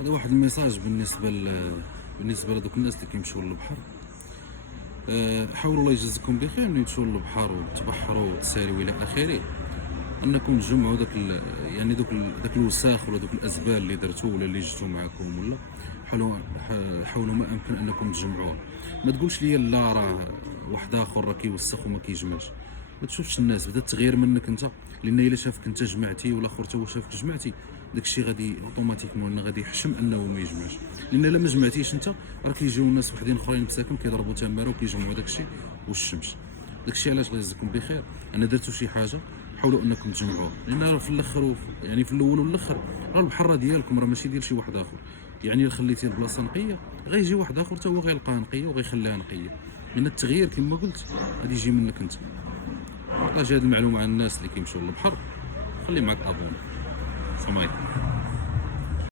هذا واحد الميساج بالنسبه لدوك الناس اللي كيمشيو للبحر. حاولوا الله يجازيكم بخير ملي تمشيو للبحر وتبحروا وتساليو الى اخره، انكم تجمعوا يعني داك الوساخ ولا دوك الازبال اللي درتو ولا اللي جبتو معكم، ولا حاولوا ما امكن انكم تجمعوها. ما تقولش لي لا راه واحد اخر راه كيوسخ وما كيجمعش. ما تشوفش الناس، بدا التغيير منك انت، لان الا شافك انت جمعتي والاخر حتى هو شافك جمعتي، داكشي غادي اوتوماتيكمون غادي يحشم انه ما يجمعش. لان الا ما جمعتيش انت راه كيجيو الناس وحدين اخرين مساكن كيضربوا تماره وكيجمعوا داكشي والشمس. داكشي علاش الله يجزيكم بخير انا درتو شي حاجه، حاولوا انكم تجمعوها، لان راه في الاخر يعني في الاول والاخر راه البحر راه ديالكم، راه ماشي ديال شي واحد اخر. يعني الا خليتي البلاصه نقيه غيجي واحد اخر حتى هو غيلقاها نقيه وغيخليها نقيه. من التغيير كما قلت غادي يجي منك انت. بارطاجي هذه المعلومه مع الناس اللي كيمشيو للبحر، خلي معك ابوني. السلام عليكم.